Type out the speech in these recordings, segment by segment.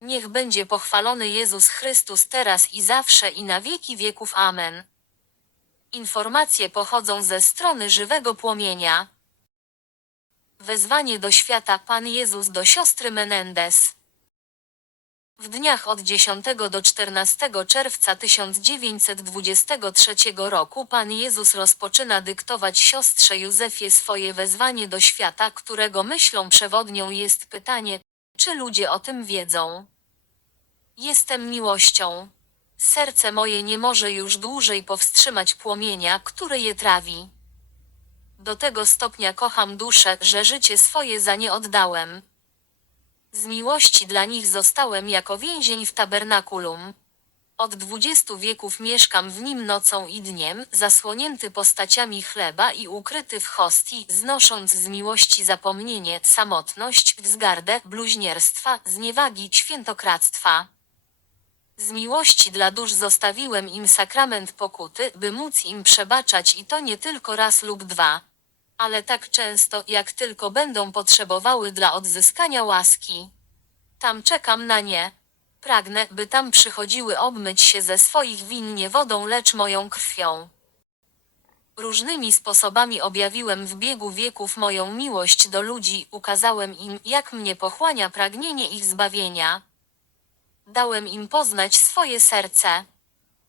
Niech będzie pochwalony Jezus Chrystus teraz i zawsze i na wieki wieków. Amen. Informacje pochodzą ze strony żywego płomienia. Wezwanie do świata Pan Jezus do siostry Menendez. W dniach od 10 do 14 czerwca 1923 roku Pan Jezus rozpoczyna dyktować siostrze Józefie swoje wezwanie do świata, którego myślą przewodnią jest pytanie, czy ludzie o tym wiedzą. Jestem miłością. Serce moje nie może już dłużej powstrzymać płomienia, który je trawi. Do tego stopnia kocham duszę, że życie swoje za nie oddałem. Z miłości dla nich zostałem jako więzień w tabernakulum. Od dwudziestu wieków mieszkam w nim nocą i dniem, zasłonięty postaciami chleba i ukryty w hostii, znosząc z miłości zapomnienie, samotność, wzgardę, bluźnierstwa, zniewagi, świętokradztwa. Z miłości dla dusz zostawiłem im sakrament pokuty, by móc im przebaczać i to nie tylko raz lub dwa. Ale tak często, jak tylko będą potrzebowały dla odzyskania łaski. Tam czekam na nie. Pragnę, by tam przychodziły obmyć się ze swoich win nie wodą, lecz moją krwią. Różnymi sposobami objawiłem w biegu wieków moją miłość do ludzi, ukazałem im, jak mnie pochłania pragnienie ich zbawienia. Dałem im poznać swoje serce.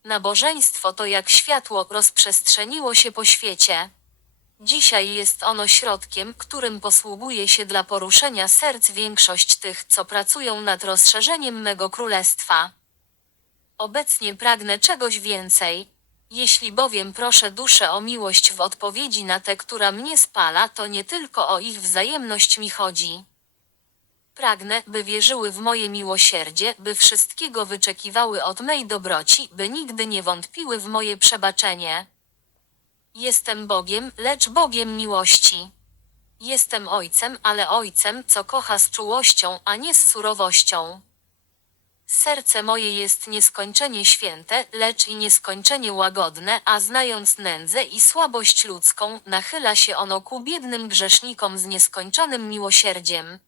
Nabożeństwo to jak światło rozprzestrzeniło się po świecie. Dzisiaj jest ono środkiem, którym posługuje się dla poruszenia serc większość tych, co pracują nad rozszerzeniem mego królestwa. Obecnie pragnę czegoś więcej. Jeśli bowiem proszę duszę o miłość w odpowiedzi na tę, która mnie spala, to nie tylko o ich wzajemność mi chodzi. Pragnę, by wierzyły w moje miłosierdzie, by wszystkiego wyczekiwały od mej dobroci, by nigdy nie wątpiły w moje przebaczenie. Jestem Bogiem, lecz Bogiem miłości. Jestem Ojcem, ale Ojcem, co kocha z czułością, a nie z surowością. Serce moje jest nieskończenie święte, lecz i nieskończenie łagodne, a znając nędzę i słabość ludzką, nachyla się ono ku biednym grzesznikom z nieskończonym miłosierdziem.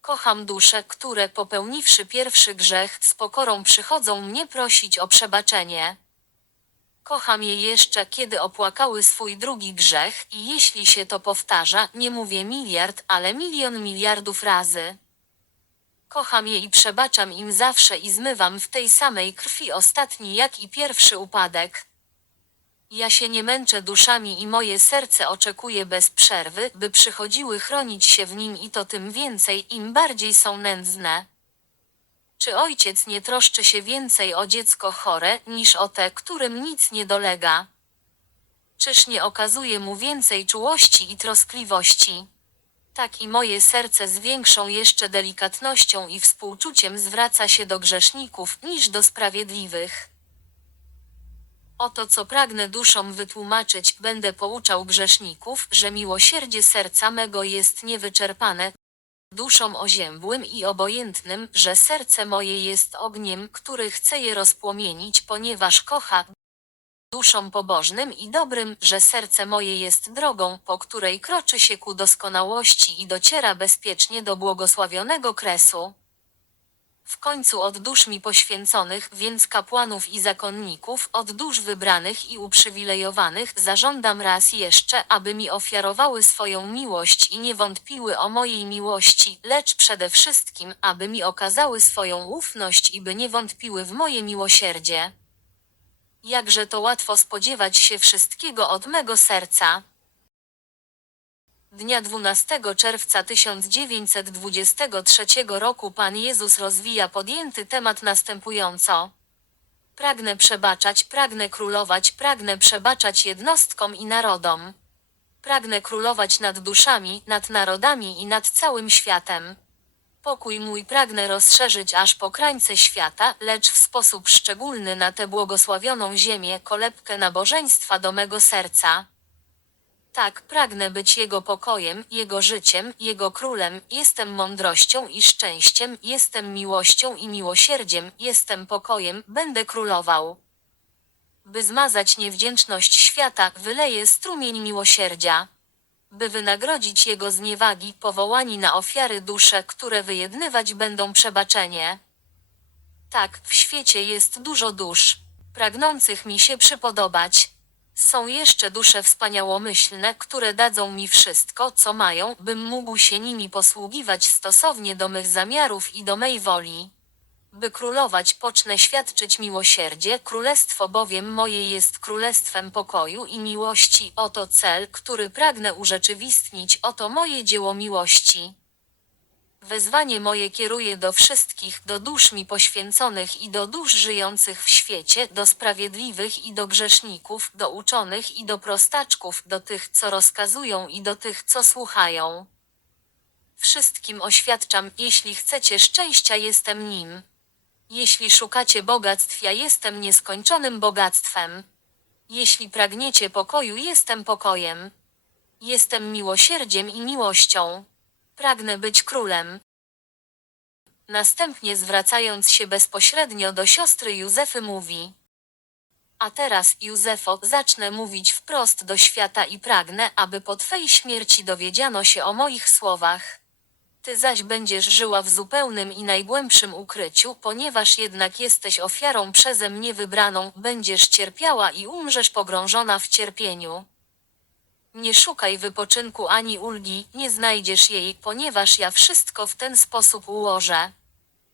Kocham dusze, które popełniwszy pierwszy grzech, z pokorą przychodzą mnie prosić o przebaczenie. Kocham je jeszcze, kiedy opłakały swój drugi grzech, i jeśli się to powtarza, nie mówię miliard, ale milion miliardów razy. Kocham je i przebaczam im zawsze i zmywam w tej samej krwi ostatni jak i pierwszy upadek. Ja się nie męczę duszami i moje serce oczekuje bez przerwy, by przychodziły chronić się w nim i to tym więcej, im bardziej są nędzne. Czy ojciec nie troszczy się więcej o dziecko chore, niż o te, którym nic nie dolega? Czyż nie okazuje mu więcej czułości i troskliwości? Tak i moje serce z większą jeszcze delikatnością i współczuciem zwraca się do grzeszników, niż do sprawiedliwych. Oto co pragnę duszom wytłumaczyć, będę pouczał grzeszników, że miłosierdzie serca mego jest niewyczerpane, duszom oziębłym i obojętnym, że serce moje jest ogniem, który chce je rozpłomienić, ponieważ kocha. Duszom pobożnym i dobrym, że serce moje jest drogą, po której kroczy się ku doskonałości i dociera bezpiecznie do błogosławionego kresu. W końcu od dusz mi poświęconych, więc kapłanów i zakonników, od dusz wybranych i uprzywilejowanych, zażądam raz jeszcze, aby mi ofiarowały swoją miłość i nie wątpiły o mojej miłości, lecz przede wszystkim, aby mi okazały swoją ufność i by nie wątpiły w moje miłosierdzie. Jakże to łatwo spodziewać się wszystkiego od mego serca. Dnia 12 czerwca 1923 roku Pan Jezus rozwija podjęty temat następująco. Pragnę przebaczać, pragnę królować, pragnę przebaczać jednostkom i narodom. Pragnę królować nad duszami, nad narodami i nad całym światem. Pokój mój pragnę rozszerzyć aż po krańce świata, lecz w sposób szczególny na tę błogosławioną ziemię, kolebkę nabożeństwa do mego serca. Tak, pragnę być Jego pokojem, Jego życiem, Jego królem, jestem mądrością i szczęściem, jestem miłością i miłosierdziem, jestem pokojem, będę królował. By zmazać niewdzięczność świata, wyleję strumień miłosierdzia. by wynagrodzić jego zniewagi, powołani na ofiary dusze, które wyjednywać będą przebaczenie. Tak, w świecie jest dużo dusz, pragnących mi się przypodobać. Są jeszcze dusze wspaniałomyślne, które dadzą mi wszystko, co mają, bym mógł się nimi posługiwać stosownie do mych zamiarów i do mej woli. By królować pocznę świadczyć miłosierdzie, królestwo bowiem moje jest królestwem pokoju i miłości, oto cel, który pragnę urzeczywistnić, oto moje dzieło miłości. Wezwanie moje kieruję do wszystkich, do dusz mi poświęconych i do dusz żyjących w świecie, do sprawiedliwych i do grzeszników, do uczonych i do prostaczków, do tych, co rozkazują i do tych, co słuchają. Wszystkim oświadczam, jeśli chcecie szczęścia, jestem nim. Jeśli szukacie bogactw, ja jestem nieskończonym bogactwem. Jeśli pragniecie pokoju, jestem pokojem. Jestem miłosierdziem i miłością. Pragnę być królem. Następnie zwracając się bezpośrednio do siostry Józefy mówi. A teraz, Józefo, zacznę mówić wprost do świata i pragnę, aby po Twej śmierci dowiedziano się o moich słowach. Ty zaś będziesz żyła w zupełnym i najgłębszym ukryciu, ponieważ jednak jesteś ofiarą przeze mnie wybraną, będziesz cierpiała i umrzesz pogrążona w cierpieniu. Nie szukaj wypoczynku ani ulgi, nie znajdziesz jej, ponieważ ja wszystko w ten sposób ułożę.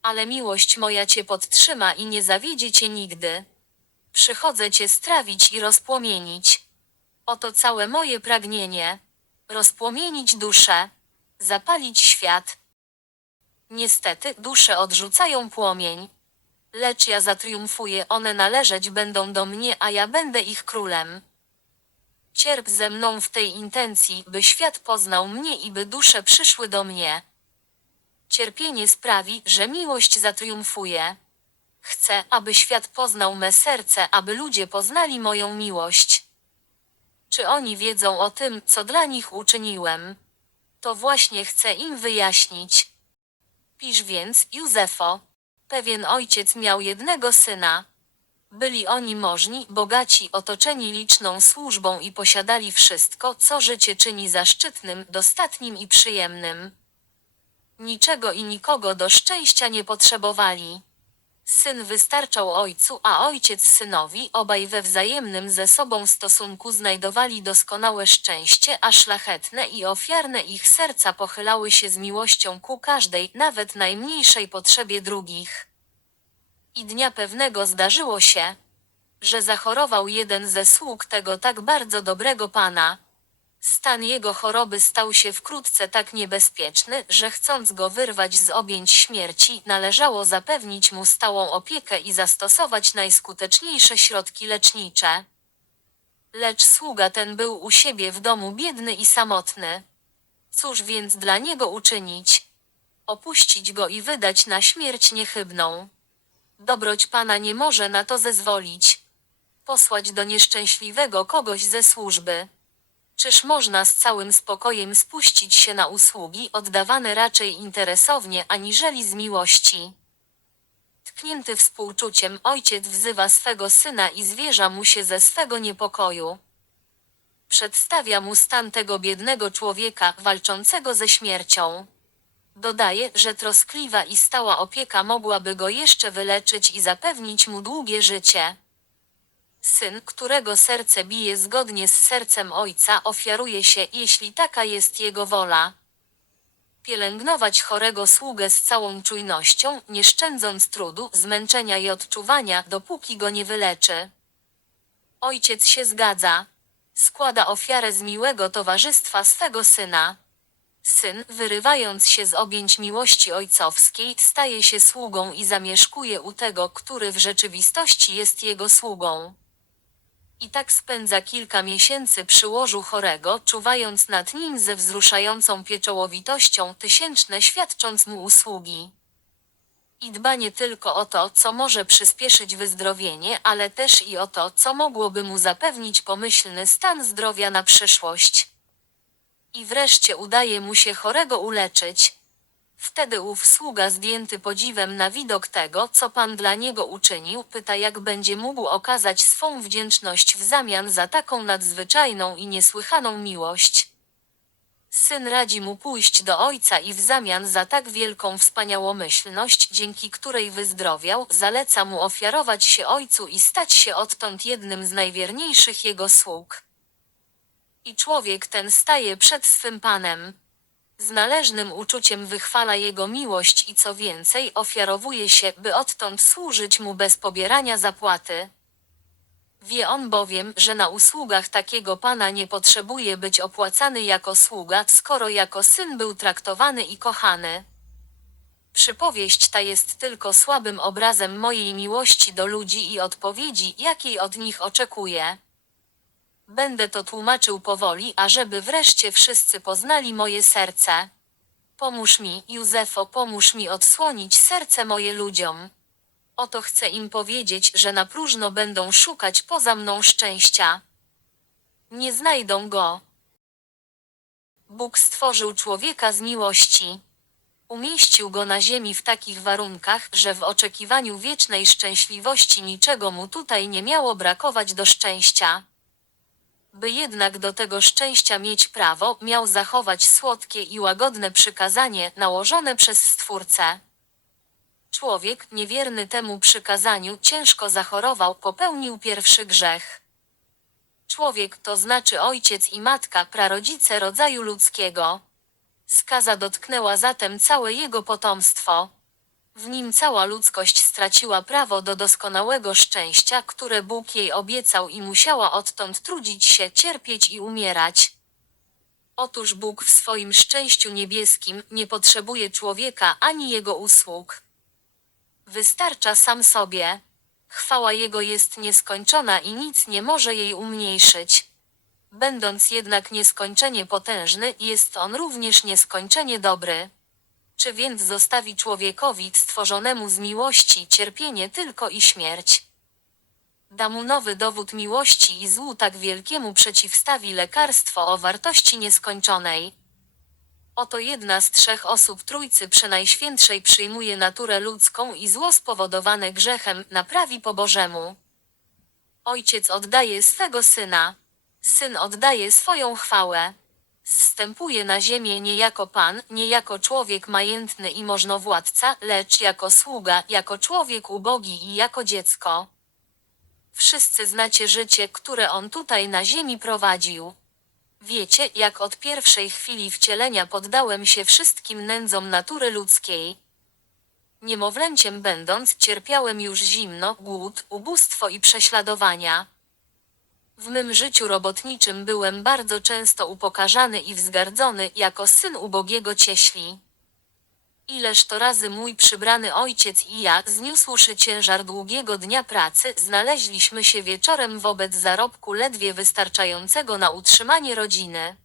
Ale miłość moja cię podtrzyma i nie zawiedzie cię nigdy. Przychodzę cię strawić i rozpłomienić. Oto całe moje pragnienie. Rozpłomienić duszę. Zapalić świat. Niestety, dusze odrzucają płomień. Lecz ja zatriumfuję, one należeć będą do mnie, a ja będę ich królem. Cierp ze mną w tej intencji, by świat poznał mnie i by dusze przyszły do mnie. Cierpienie sprawi, że miłość zatriumfuje. Chcę, aby świat poznał me serce, aby ludzie poznali moją miłość. Czy oni wiedzą o tym, co dla nich uczyniłem? To właśnie chcę im wyjaśnić. Pisz więc, Józefo. Pewien ojciec miał jednego syna. Byli oni możni, bogaci, otoczeni liczną służbą i posiadali wszystko, co życie czyni zaszczytnym, dostatnim i przyjemnym. Niczego i nikogo do szczęścia nie potrzebowali. Syn wystarczał ojcu, a ojciec synowi, obaj we wzajemnym ze sobą stosunku znajdowali doskonałe szczęście, a szlachetne i ofiarne ich serca pochylały się z miłością ku każdej, nawet najmniejszej potrzebie drugich. I dnia pewnego zdarzyło się, że zachorował jeden ze sług tego tak bardzo dobrego pana. Stan jego choroby stał się wkrótce tak niebezpieczny, że chcąc go wyrwać z objęć śmierci, należało zapewnić mu stałą opiekę i zastosować najskuteczniejsze środki lecznicze. Lecz sługa ten był u siebie w domu biedny i samotny. Cóż więc dla niego uczynić? Opuścić go i wydać na śmierć niechybną. Dobroć Pana nie może na to zezwolić. Posłać do nieszczęśliwego kogoś ze służby. Czyż można z całym spokojem spuścić się na usługi oddawane raczej interesownie aniżeli z miłości? Tknięty współczuciem ojciec wzywa swego syna i zwierza mu się ze swego niepokoju. Przedstawia mu stan tego biednego człowieka, walczącego ze śmiercią. Dodaje, że troskliwa i stała opieka mogłaby go jeszcze wyleczyć i zapewnić mu długie życie. Syn, którego serce bije zgodnie z sercem ojca, ofiaruje się, jeśli taka jest jego wola. Pielęgnować chorego sługę z całą czujnością, nie szczędząc trudu, zmęczenia i odczuwania, dopóki go nie wyleczy. Ojciec się zgadza. Składa ofiarę z miłego towarzystwa swego syna. Syn, wyrywając się z objęć miłości ojcowskiej, staje się sługą i zamieszkuje u tego, który w rzeczywistości jest jego sługą. I tak spędza kilka miesięcy przy łożu chorego, czuwając nad nim ze wzruszającą pieczołowitością tysięczne świadcząc mu usługi. I dba nie tylko o to, co może przyspieszyć wyzdrowienie, ale też i o to, co mogłoby mu zapewnić pomyślny stan zdrowia na przyszłość. I wreszcie udaje mu się chorego uleczyć. Wtedy ów sługa zdjęty podziwem na widok tego, co Pan dla niego uczynił, pyta jak będzie mógł okazać swą wdzięczność w zamian za taką nadzwyczajną i niesłychaną miłość. Syn radzi mu pójść do ojca i w zamian za tak wielką wspaniałomyślność, dzięki której wyzdrowiał, zaleca mu ofiarować się ojcu i stać się odtąd jednym z najwierniejszych jego sług. I człowiek ten staje przed swym panem. Z należnym uczuciem wychwala jego miłość i co więcej, ofiarowuje się, by odtąd służyć mu bez pobierania zapłaty. Wie on bowiem, że na usługach takiego pana nie potrzebuje być opłacany jako sługa, skoro jako syn był traktowany i kochany. Przypowieść ta jest tylko słabym obrazem mojej miłości do ludzi i odpowiedzi, jakiej od nich oczekuję. Będę to tłumaczył powoli, ażeby wreszcie wszyscy poznali moje serce. Pomóż mi, Józefo, pomóż mi odsłonić serce moje ludziom. Oto chcę im powiedzieć, że na próżno będą szukać poza mną szczęścia. Nie znajdą go. Bóg stworzył człowieka z miłości. Umieścił go na ziemi w takich warunkach, że w oczekiwaniu wiecznej szczęśliwości niczego mu tutaj nie miało brakować do szczęścia. By jednak do tego szczęścia mieć prawo, miał zachować słodkie i łagodne przykazanie nałożone przez Stwórcę. Człowiek, niewierny temu przykazaniu, ciężko zachorował, popełnił pierwszy grzech. Człowiek to znaczy ojciec i matka, prarodzice rodzaju ludzkiego. Skaza dotknęła zatem całe jego potomstwo. W nim cała ludzkość straciła prawo do doskonałego szczęścia, które Bóg jej obiecał i musiała odtąd trudzić się, cierpieć i umierać. Otóż Bóg w swoim szczęściu niebieskim nie potrzebuje człowieka ani jego usług. Wystarcza sam sobie. Chwała Jego jest nieskończona i nic nie może jej umniejszyć. Będąc jednak nieskończenie potężny, jest On również nieskończenie dobry. Czy więc zostawi człowiekowi stworzonemu z miłości cierpienie tylko i śmierć? Da mu nowy dowód miłości i złu tak wielkiemu przeciwstawi lekarstwo o wartości nieskończonej. Oto jedna z trzech osób Trójcy Przenajświętszej przyjmuje naturę ludzką i zło spowodowane grzechem, naprawi po Bożemu. Ojciec oddaje swego Syna. Syn oddaje swoją chwałę. Zstępuje na ziemię nie jako Pan, nie jako człowiek majętny i możnowładca, lecz jako sługa, jako człowiek ubogi i jako dziecko. Wszyscy znacie życie, które On tutaj na ziemi prowadził. Wiecie, jak od pierwszej chwili wcielenia poddałem się wszystkim nędzom natury ludzkiej. Niemowlęciem będąc, cierpiałem już zimno, głód, ubóstwo i prześladowania. W mym życiu robotniczym byłem bardzo często upokarzany i wzgardzony, jako syn ubogiego cieśli. Ileż to razy mój przybrany ojciec i ja, zniósłszy ciężar długiego dnia pracy, znaleźliśmy się wieczorem wobec zarobku ledwie wystarczającego na utrzymanie rodziny.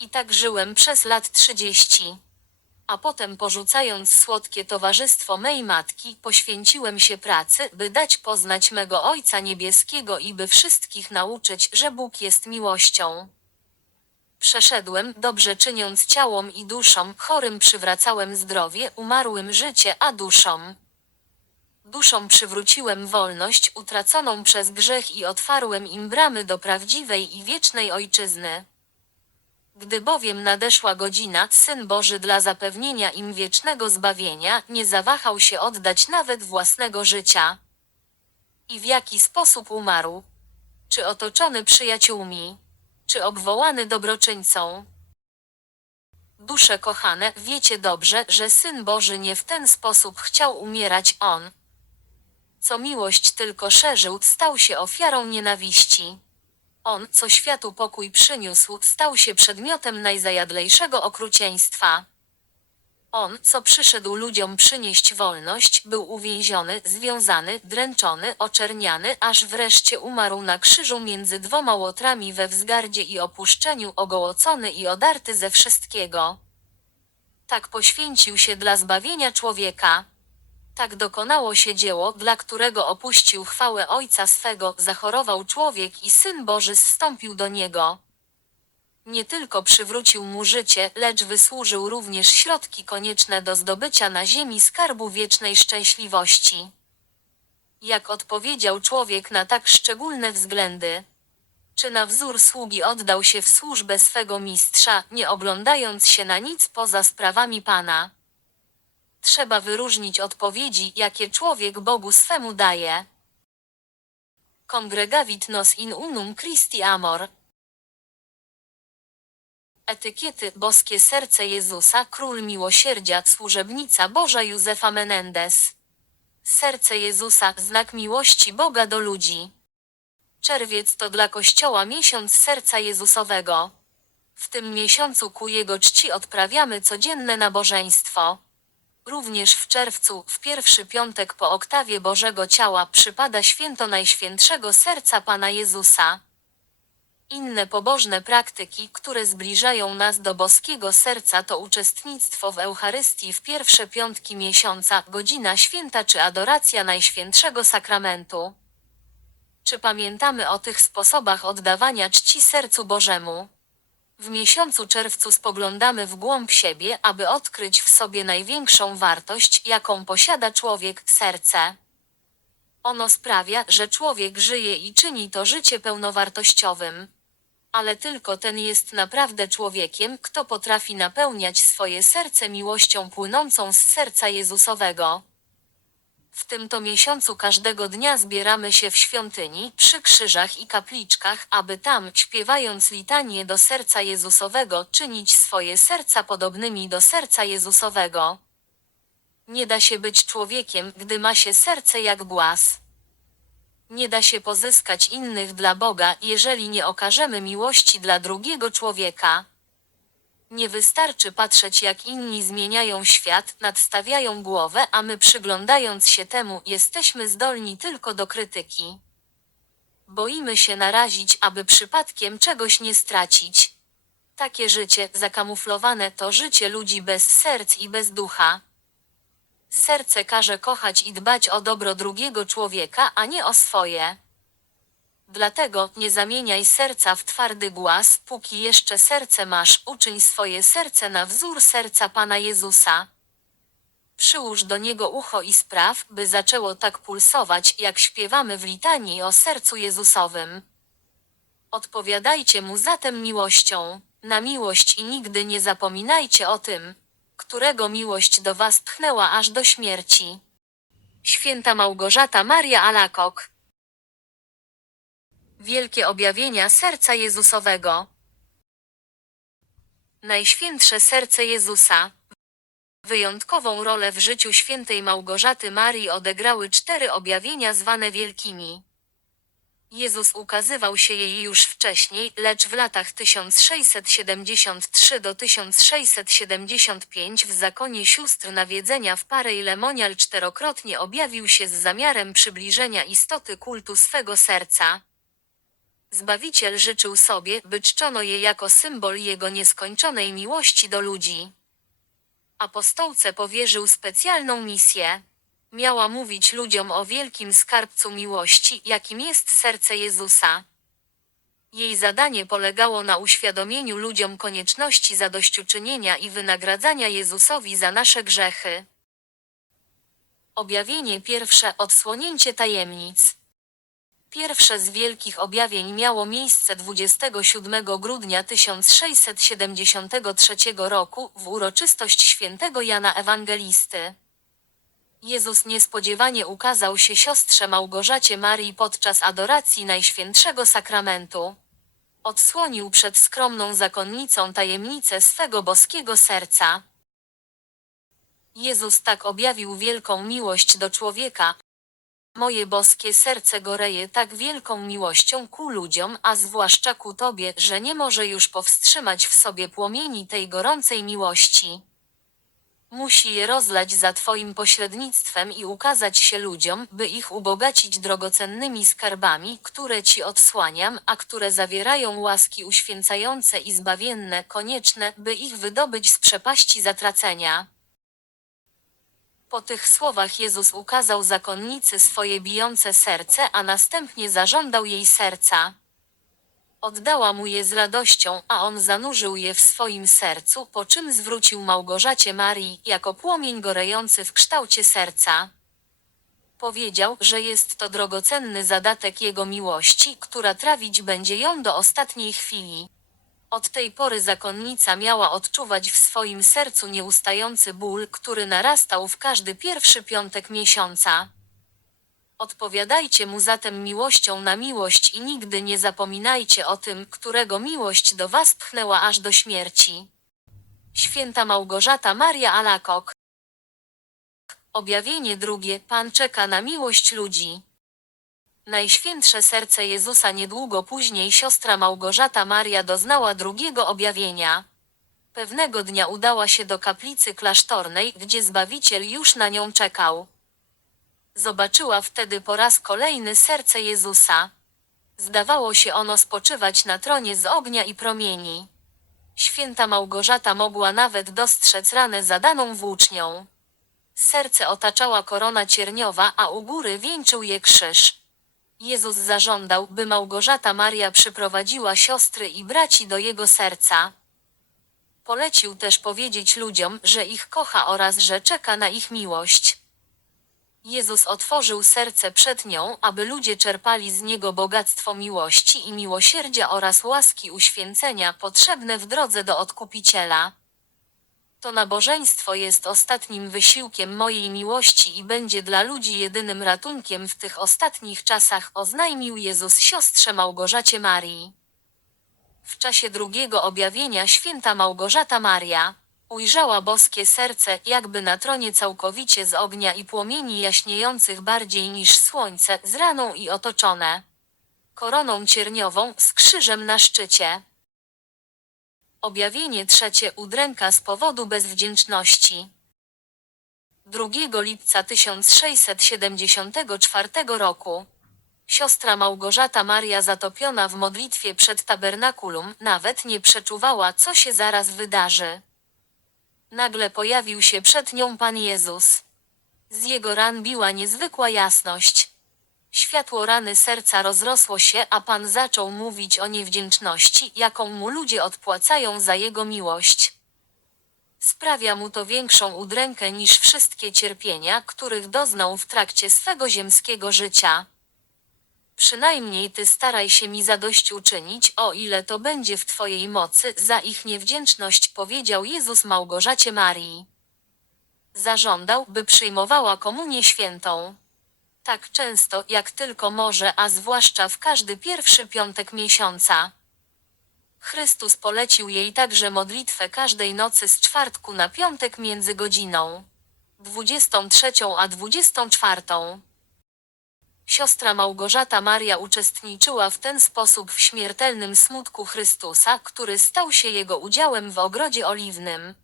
I tak żyłem przez lat trzydzieści. A potem porzucając słodkie towarzystwo mej matki, poświęciłem się pracy, by dać poznać mego Ojca Niebieskiego i by wszystkich nauczyć, że Bóg jest miłością. Przeszedłem, dobrze czyniąc ciałom i duszom, chorym przywracałem zdrowie, umarłym życie, a duszom. Duszom przywróciłem wolność utraconą przez grzech i otwarłem im bramy do prawdziwej i wiecznej ojczyzny. Gdy bowiem nadeszła godzina, Syn Boży dla zapewnienia im wiecznego zbawienia, nie zawahał się oddać nawet własnego życia. I w jaki sposób umarł? Czy otoczony przyjaciółmi? czy obwołany dobroczyńcą. Dusze kochane, wiecie dobrze, że Syn Boży nie w ten sposób chciał umierać On. Co miłość tylko szerzył, stał się ofiarą nienawiści. On, co światu pokój przyniósł, stał się przedmiotem najzajadlejszego okrucieństwa. On, co przyszedł ludziom przynieść wolność, był uwięziony, związany, dręczony, oczerniany, aż wreszcie umarł na krzyżu między dwoma łotrami we wzgardzie i opuszczeniu, ogołocony i odarty ze wszystkiego. Tak poświęcił się dla zbawienia człowieka. Tak dokonało się dzieło, dla którego opuścił chwałę Ojca swego, zachorował człowiek i Syn Boży zstąpił do niego. Nie tylko przywrócił mu życie, lecz wysłużył również środki konieczne do zdobycia na ziemi skarbu wiecznej szczęśliwości. Jak odpowiedział człowiek na tak szczególne względy? Czy na wzór sługi oddał się w służbę swego mistrza, nie oglądając się na nic poza sprawami Pana? Trzeba wyróżnić odpowiedzi, jakie człowiek Bogu swemu daje. Congregavit nos in unum Christi amor. Etykiety Boskie Serce Jezusa Król Miłosierdzia Służebnica Boża Józefa Menendez Serce Jezusa Znak miłości Boga do ludzi Czerwiec to dla Kościoła miesiąc Serca Jezusowego. W tym miesiącu ku Jego czci odprawiamy codzienne nabożeństwo. Również w czerwcu, w pierwszy piątek po oktawie Bożego Ciała przypada święto Najświętszego Serca Pana Jezusa. Inne pobożne praktyki, które zbliżają nas do boskiego serca to uczestnictwo w Eucharystii w pierwsze piątki miesiąca, godzina święta czy adoracja Najświętszego Sakramentu. Czy pamiętamy o tych sposobach oddawania czci sercu Bożemu? W miesiącu czerwcu spoglądamy w głąb siebie, aby odkryć w sobie największą wartość, jaką posiada człowiek serce. Ono sprawia, że człowiek żyje i czyni to życie pełnowartościowym. Ale tylko ten jest naprawdę człowiekiem, kto potrafi napełniać swoje serce miłością płynącą z serca Jezusowego. W tym to miesiącu każdego dnia zbieramy się w świątyni, przy krzyżach i kapliczkach, aby tam, śpiewając litanie do serca Jezusowego, czynić swoje serca podobnymi do serca Jezusowego. Nie da się być człowiekiem, gdy ma się serce jak głaz. Nie da się pozyskać innych dla Boga, jeżeli nie okażemy miłości dla drugiego człowieka. Nie wystarczy patrzeć jak inni zmieniają świat, nadstawiają głowę, a my przyglądając się temu, jesteśmy zdolni tylko do krytyki. Boimy się narazić, aby przypadkiem czegoś nie stracić. Takie życie, zakamuflowane to życie ludzi bez serc i bez ducha. Serce każe kochać i dbać o dobro drugiego człowieka, a nie o swoje. Dlatego nie zamieniaj serca w twardy głaz, póki jeszcze serce masz, uczyń swoje serce na wzór serca Pana Jezusa. Przyłóż do niego ucho i spraw, by zaczęło tak pulsować, jak śpiewamy w litanii o sercu Jezusowym. Odpowiadajcie mu zatem miłością, na miłość i nigdy nie zapominajcie o tym, którego miłość do was pchnęła aż do śmierci. Święta Małgorzata Maria Alakok Wielkie objawienia serca Jezusowego. Najświętsze serce Jezusa. Wyjątkową rolę w życiu świętej Małgorzaty Marii odegrały cztery objawienia zwane wielkimi. Jezus ukazywał się jej już wcześniej, lecz w latach 1673 do 1675 w zakonie sióstr nawiedzenia w Parej Lemonial czterokrotnie objawił się z zamiarem przybliżenia istoty kultu swego serca. Zbawiciel życzył sobie, by czczono je jako symbol jego nieskończonej miłości do ludzi. Apostołce powierzył specjalną misję. Miała mówić ludziom o wielkim skarbcu miłości, jakim jest serce Jezusa. Jej zadanie polegało na uświadomieniu ludziom konieczności zadośćuczynienia i wynagradzania Jezusowi za nasze grzechy. Objawienie pierwsze odsłonięcie tajemnic. Pierwsze z wielkich objawień miało miejsce 27 grudnia 1673 roku w uroczystość świętego Jana Ewangelisty. Jezus niespodziewanie ukazał się siostrze Małgorzacie Marii podczas adoracji Najświętszego Sakramentu. Odsłonił przed skromną zakonnicą tajemnicę swego boskiego serca. Jezus tak objawił wielką miłość do człowieka, Moje boskie serce goreje tak wielką miłością ku ludziom, a zwłaszcza ku Tobie, że nie może już powstrzymać w sobie płomieni tej gorącej miłości. Musi je rozlać za Twoim pośrednictwem i ukazać się ludziom, by ich ubogacić drogocennymi skarbami, które Ci odsłaniam, a które zawierają łaski uświęcające i zbawienne, konieczne, by ich wydobyć z przepaści zatracenia. Po tych słowach Jezus ukazał zakonnicy swoje bijące serce, a następnie zażądał jej serca. Oddała mu je z radością, a on zanurzył je w swoim sercu, po czym zwrócił Małgorzacie Marii, jako płomień gorejący w kształcie serca. Powiedział, że jest to drogocenny zadatek Jego miłości, która trawić będzie ją do ostatniej chwili. Od tej pory zakonnica miała odczuwać w swoim sercu nieustający ból, który narastał w każdy pierwszy piątek miesiąca. Odpowiadajcie mu zatem miłością na miłość i nigdy nie zapominajcie o tym, którego miłość do was pchnęła aż do śmierci. Święta Małgorzata Maria Alakok Objawienie drugie Pan czeka na miłość ludzi. Najświętsze serce Jezusa niedługo później siostra Małgorzata Maria doznała drugiego objawienia. Pewnego dnia udała się do kaplicy klasztornej, gdzie Zbawiciel już na nią czekał. Zobaczyła wtedy po raz kolejny serce Jezusa. Zdawało się ono spoczywać na tronie z ognia i promieni. Święta Małgorzata mogła nawet dostrzec ranę zadaną włócznią. Serce otaczała korona cierniowa, a u góry wieńczył je krzyż. Jezus zażądał, by Małgorzata Maria przyprowadziła siostry i braci do jego serca. Polecił też powiedzieć ludziom, że ich kocha oraz że czeka na ich miłość. Jezus otworzył serce przed nią, aby ludzie czerpali z niego bogactwo miłości i miłosierdzia oraz łaski uświęcenia potrzebne w drodze do Odkupiciela. To nabożeństwo jest ostatnim wysiłkiem mojej miłości i będzie dla ludzi jedynym ratunkiem w tych ostatnich czasach, oznajmił Jezus siostrze Małgorzacie Marii. W czasie drugiego objawienia święta Małgorzata Maria ujrzała boskie serce, jakby na tronie całkowicie z ognia i płomieni jaśniejących bardziej niż słońce, z raną i otoczone koroną cierniową z krzyżem na szczycie. Objawienie trzecie udręka z powodu bezwdzięczności. 2 lipca 1674 roku. Siostra Małgorzata Maria zatopiona w modlitwie przed tabernakulum nawet nie przeczuwała, co się zaraz wydarzy. Nagle pojawił się przed nią Pan Jezus. Z jego ran biła niezwykła jasność. Światło rany serca rozrosło się, a Pan zaczął mówić o niewdzięczności, jaką mu ludzie odpłacają za jego miłość. Sprawia mu to większą udrękę niż wszystkie cierpienia, których doznał w trakcie swego ziemskiego życia. Przynajmniej ty staraj się mi zadośćuczynić, o ile to będzie w twojej mocy, za ich niewdzięczność powiedział Jezus Małgorzacie Marii. Zażądał, by przyjmowała komunię świętą tak często, jak tylko może, a zwłaszcza w każdy pierwszy piątek miesiąca. Chrystus polecił jej także modlitwę każdej nocy z czwartku na piątek między godziną 23 a 24. Siostra Małgorzata Maria uczestniczyła w ten sposób w śmiertelnym smutku Chrystusa, który stał się jego udziałem w ogrodzie oliwnym.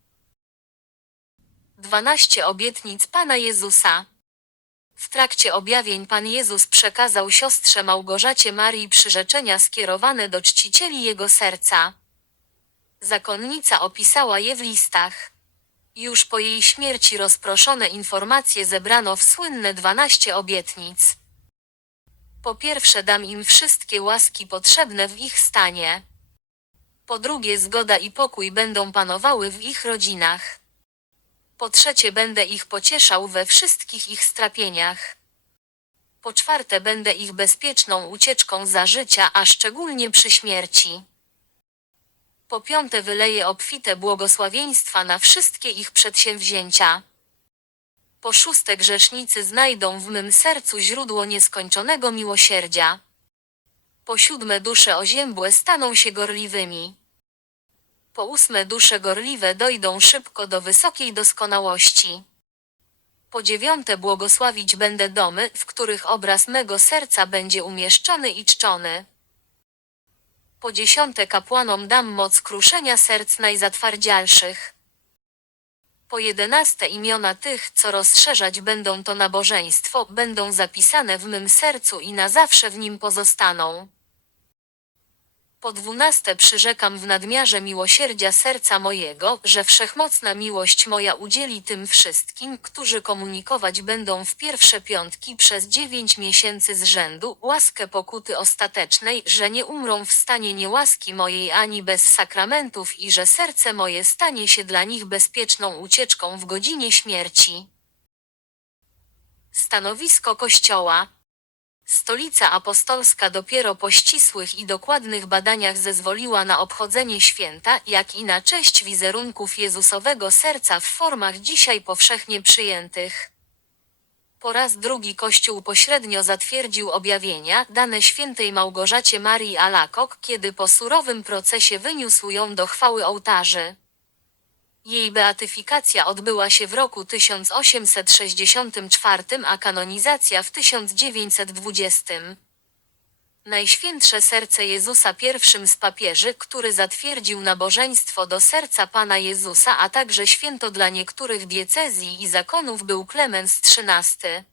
12 obietnic Pana Jezusa w trakcie objawień Pan Jezus przekazał siostrze Małgorzacie Marii przyrzeczenia skierowane do czcicieli jego serca. Zakonnica opisała je w listach. Już po jej śmierci rozproszone informacje zebrano w słynne dwanaście obietnic. Po pierwsze dam im wszystkie łaski potrzebne w ich stanie. Po drugie zgoda i pokój będą panowały w ich rodzinach. Po trzecie będę ich pocieszał we wszystkich ich strapieniach. Po czwarte będę ich bezpieczną ucieczką za życia, a szczególnie przy śmierci. Po piąte wyleję obfite błogosławieństwa na wszystkie ich przedsięwzięcia. Po szóste grzesznicy znajdą w mym sercu źródło nieskończonego miłosierdzia. Po siódme dusze oziębłe staną się gorliwymi. Po ósme dusze gorliwe dojdą szybko do wysokiej doskonałości. Po dziewiąte błogosławić będę domy, w których obraz mego serca będzie umieszczony i czczony. Po dziesiąte kapłanom dam moc kruszenia serc najzatwardzialszych. Po jedenaste imiona tych, co rozszerzać będą to nabożeństwo, będą zapisane w mym sercu i na zawsze w nim pozostaną. Po dwunaste przyrzekam w nadmiarze miłosierdzia serca mojego, że wszechmocna miłość moja udzieli tym wszystkim, którzy komunikować będą w pierwsze piątki przez dziewięć miesięcy z rzędu, łaskę pokuty ostatecznej, że nie umrą w stanie niełaski mojej ani bez sakramentów i że serce moje stanie się dla nich bezpieczną ucieczką w godzinie śmierci. Stanowisko Kościoła Stolica Apostolska dopiero po ścisłych i dokładnych badaniach zezwoliła na obchodzenie święta, jak i na cześć wizerunków Jezusowego serca w formach dzisiaj powszechnie przyjętych. Po raz drugi Kościół pośrednio zatwierdził objawienia dane świętej Małgorzacie Marii Alakok, kiedy po surowym procesie wyniósł ją do chwały ołtarzy. Jej beatyfikacja odbyła się w roku 1864, a kanonizacja w 1920. Najświętsze Serce Jezusa pierwszym z papieży, który zatwierdził nabożeństwo do serca Pana Jezusa, a także święto dla niektórych diecezji i zakonów był Klemens XIII.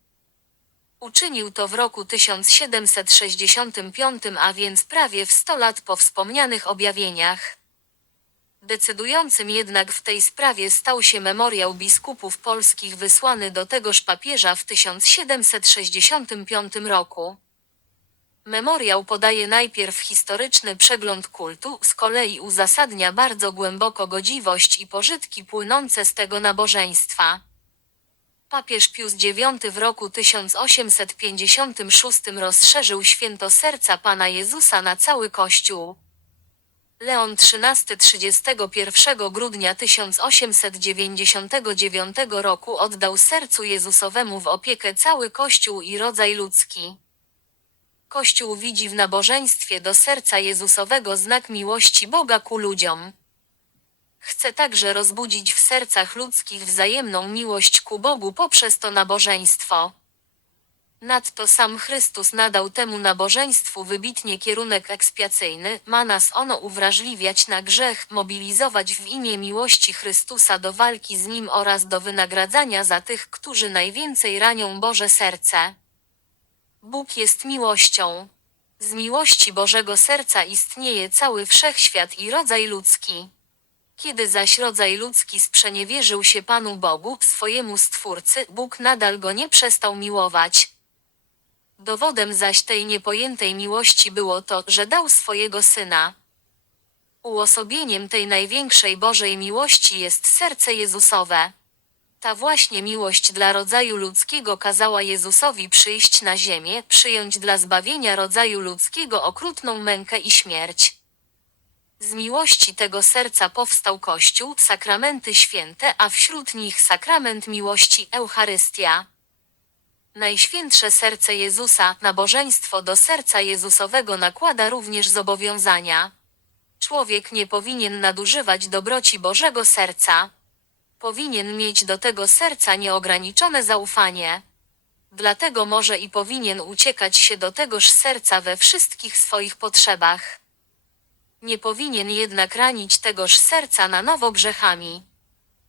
Uczynił to w roku 1765, a więc prawie w 100 lat po wspomnianych objawieniach. Decydującym jednak w tej sprawie stał się memoriał biskupów polskich wysłany do tegoż papieża w 1765 roku. Memoriał podaje najpierw historyczny przegląd kultu, z kolei uzasadnia bardzo głęboko godziwość i pożytki płynące z tego nabożeństwa. Papież Pius IX w roku 1856 rozszerzył święto serca Pana Jezusa na cały Kościół. Leon XIII 31 grudnia 1899 roku oddał sercu Jezusowemu w opiekę cały Kościół i rodzaj ludzki. Kościół widzi w nabożeństwie do serca Jezusowego znak miłości Boga ku ludziom. Chce także rozbudzić w sercach ludzkich wzajemną miłość ku Bogu poprzez to nabożeństwo. Nadto sam Chrystus nadał temu nabożeństwu wybitnie kierunek ekspiacyjny, ma nas ono uwrażliwiać na grzech, mobilizować w imię miłości Chrystusa do walki z Nim oraz do wynagradzania za tych, którzy najwięcej ranią Boże serce. Bóg jest miłością. Z miłości Bożego serca istnieje cały wszechświat i rodzaj ludzki. Kiedy zaś rodzaj ludzki sprzeniewierzył się Panu Bogu, swojemu Stwórcy, Bóg nadal go nie przestał miłować. Dowodem zaś tej niepojętej miłości było to, że dał swojego Syna. Uosobieniem tej największej Bożej miłości jest serce Jezusowe. Ta właśnie miłość dla rodzaju ludzkiego kazała Jezusowi przyjść na ziemię, przyjąć dla zbawienia rodzaju ludzkiego okrutną mękę i śmierć. Z miłości tego serca powstał Kościół, sakramenty święte, a wśród nich sakrament miłości Eucharystia. Najświętsze serce Jezusa, nabożeństwo do serca Jezusowego nakłada również zobowiązania. Człowiek nie powinien nadużywać dobroci Bożego serca. Powinien mieć do tego serca nieograniczone zaufanie. Dlatego może i powinien uciekać się do tegoż serca we wszystkich swoich potrzebach. Nie powinien jednak ranić tegoż serca na nowo grzechami.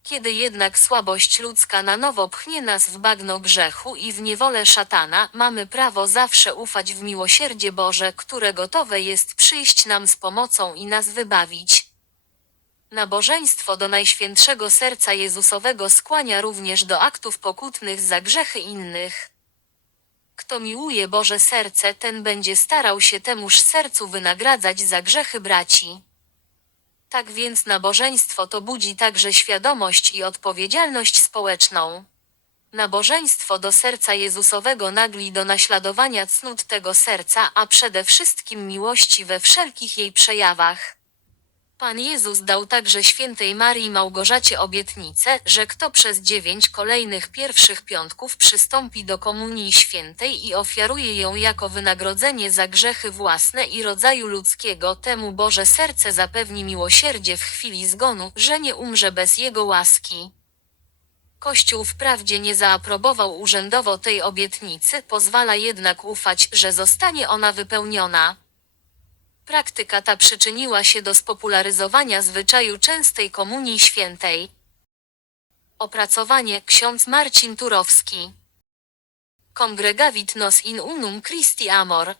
Kiedy jednak słabość ludzka na nowo pchnie nas w bagno grzechu i w niewolę szatana, mamy prawo zawsze ufać w miłosierdzie Boże, które gotowe jest przyjść nam z pomocą i nas wybawić. Nabożeństwo do Najświętszego Serca Jezusowego skłania również do aktów pokutnych za grzechy innych. Kto miłuje Boże serce, ten będzie starał się temuż sercu wynagradzać za grzechy braci. Tak więc nabożeństwo to budzi także świadomość i odpowiedzialność społeczną. Nabożeństwo do serca Jezusowego nagli do naśladowania cnót tego serca, a przede wszystkim miłości we wszelkich jej przejawach. Pan Jezus dał także świętej Marii Małgorzacie obietnicę, że kto przez dziewięć kolejnych pierwszych piątków przystąpi do komunii świętej i ofiaruje ją jako wynagrodzenie za grzechy własne i rodzaju ludzkiego, temu Boże serce zapewni miłosierdzie w chwili zgonu, że nie umrze bez jego łaski. Kościół wprawdzie nie zaaprobował urzędowo tej obietnicy, pozwala jednak ufać, że zostanie ona wypełniona. Praktyka ta przyczyniła się do spopularyzowania zwyczaju częstej komunii świętej. Opracowanie ksiądz Marcin Turowski. Congregavit nos in unum Christi amor.